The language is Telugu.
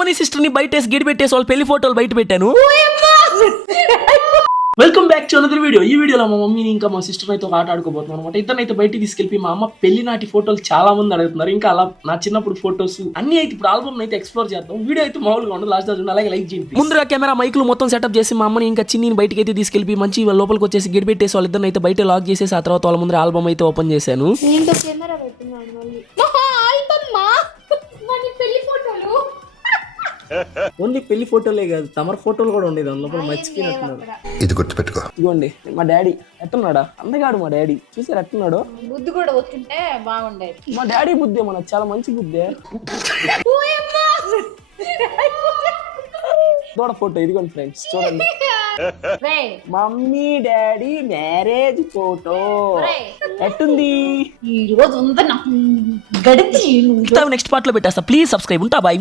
అమ్మని సిస్టర్ ని బయటేసి గిడి పెట్టేసి వాళ్ళ పెళ్లి ఫోటోలు బయట పెట్టాను. Welcome back to another video. ఈ వీడియోలో మా మమ్మీని ఇంకా మా సిస్టర్ అయితే ఒక ఆట ఆడుకోబోతున్నాం అనమాట. ఇద్దరినైతే బయటికి తీసుకెళ్ళి మా అమ్మ పెళ్లి నాటి ఫోటోలు చాలా మంది అడుగుతున్నారు. ఇంకా అలా నా చిన్నప్పుడు ఫోటోస్ అన్ని అయితే ఇప్పుడు ఆల్బమ్ అయితే ఎక్స్ప్లోర్ చేద్దాం. వీడియో అయితే మామూలుగా ఉండదు, లాస్ట్ దాకా అలాగే లైక్ చేయండి. ముందుగా కెమెరా మైకులు మొత్తం సెటప్ చేసి మా అమ్మని ఇంకా చిన్ని బయటికి అయితే తీసుకెళ్ళి మంచి లోపలికి వచ్చేసి గిడి పెట్టేసి వాళ్ళిద్దరిని అయితే బయట లాక్ చేసేసి ఆ తర్వాత వాళ్ళ ముందు ఆల్బమ్ అయితే ఓపెన్ చేశాను. ఓన్లీ పెళ్లి ఫోటోలే కాదు, తమర ఫోటోలు కూడా ఉండేది అందులో, మర్చిపోయినట్టున్నారు. ఇది గుర్తుపెట్టుకో. ఇదిగోండి మా డాడీ ఎట్టున్నాడా, అందగాడు మా డాడీ. చూసారు ఎట్టున్నాడు, బుద్ధి కూడా వచ్చింటే బాగుండేది. మా డాడీ బుద్ధి మన చాలా మంచి బుద్ధే. దూడ ఫోటో ఇదిగోండి ఫ్రెండ్స్, చూడండి మమ్మీ డాడీ మ్యారేజ్ ఫోటో ఎట్టుంది. ఈ రోజు ఉందా నాకు గడిచి నెక్స్ట్ పార్ట్ లో పెట్టేస్తా. Please subscribe. ఉంటా బాయ్.